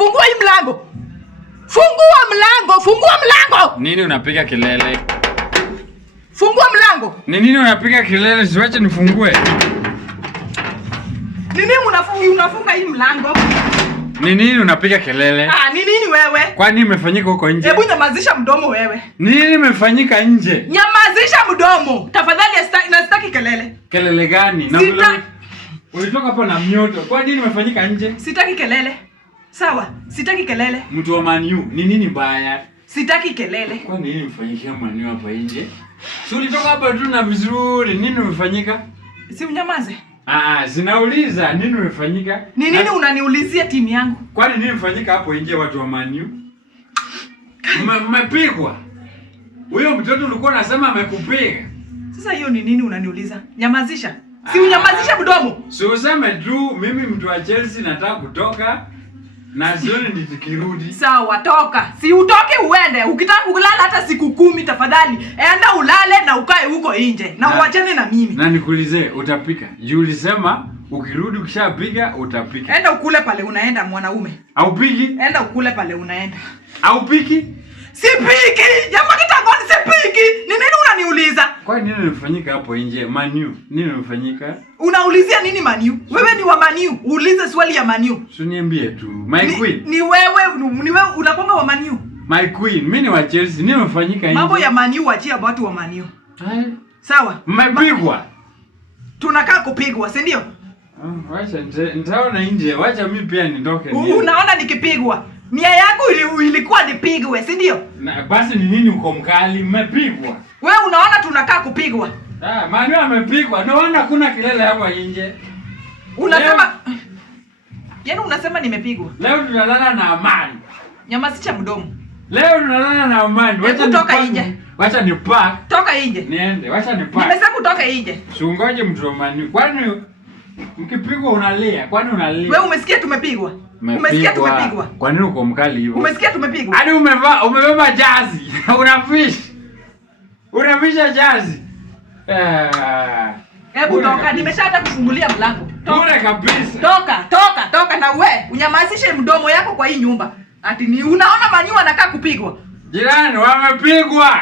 fungua hii mlango. Fungua mlango, fungua mlango. Nini unapiga kelele? Fungua mlango. Ni nini unapiga kelele? Siwache nifungue. Ni nini unafunga hii mlango? Ni nini unapiga kelele? Ni nini wewe? Kwani imefanyika huko nje? Hebu nyamazisha mdomo wewe. Nini imefanyika nje? Nyamazisha mdomo. Tafadhali sitaki kelele. Kelele gani? Ulitoka hapa na mnyoto. Kwa nini imefanyika nje? Sitaki kelele. Sawa, sitaki kelele. Mtu wa Man U, ni nini mbaya? Sitaki kelele. Kwa nini imefanyika Man U hapa nje? Si ulitoka hapa tu na vizuri. Nini imefanyika? Si unyamaze. Zinauliza nini imefanyika? Ni nini unaniulizia timu yangu? Kwani nini imefanyika hapo nje watu wa Man U? Mmepigwa. Huyo mtoto ulikuwa unasema amekupiga. Sasa hiyo ni nini unaniuliza? Nyamazisha. Si unyamazisha mdomo. Si useme tu mimi mtu wa Chelsea nataka kutoka na jioni nitikirudi. Sawa, toka. Si utoke uende. Ukitaka kulala hata siku 10 tafadhali. Enda ulale na ukae huko nje. Na uachane na mimi. Na nikuulize utapika. Juu ulisema ukirudi ukishapiga utapika. Enda ukule pale unaenda mwanaume. Haupiki? Enda ukule pale unaenda. Haupiki? Sipiki! Jamaa kitangoni sipiki! Ni nini unaniuliza? Kwa nini inafanyika hapo nje? Man U. Nini inafanyika? Unaulizia nini Man U? Wewe ni wa Man U. Uulize swali ya Man U. Usiniambie tu. My queen. Ni wewe unakuwa wa Man U. My queen, mimi ni wa Chelsea. Nini inafanyika nje? Mambo ya Man U achia watu wa Man U. Sawa? Mmepigwa. Tunakaa kupigwa, si ndio? Wacha nitaona nje. Wacha mimi pia nitoke. Unaona nikipigwa? Nia yako ilikuwa nipigwe, si ndio? Na basi ni nini uko mkali? Mmepigwa. Wewe unaona tunakaa kupigwa. Man U amepigwa. Naona kuna kelele hapo nje. Unasema yaani unasema nimepigwa. Leo tunalala na amani. Nyamazisha mdomo. Leo tunalala na amani. Wacha kutoka nje. Wacha ni park. Toka nje. Niende. Wacha ni park. Nimesema kutoka nje. Usingoje mtu wa Man U. Kwani mkipigwa unalia? Kwani unalia? Wewe umesikia tumepigwa? Umesikia tumepigwa? Kwa nini uko mkali hivyo? Umesikia tumepigwa? Hadi umebeba jazi. Unavisha jazi. Hebu toka, nimeshaanza kufungulia mlango. Toka kabisa. Toka na wewe unyamazishe mdomo yako kwa hii nyumba. Ati ni unaona Man U anakaa kupigwa. Jirani wamepigwa.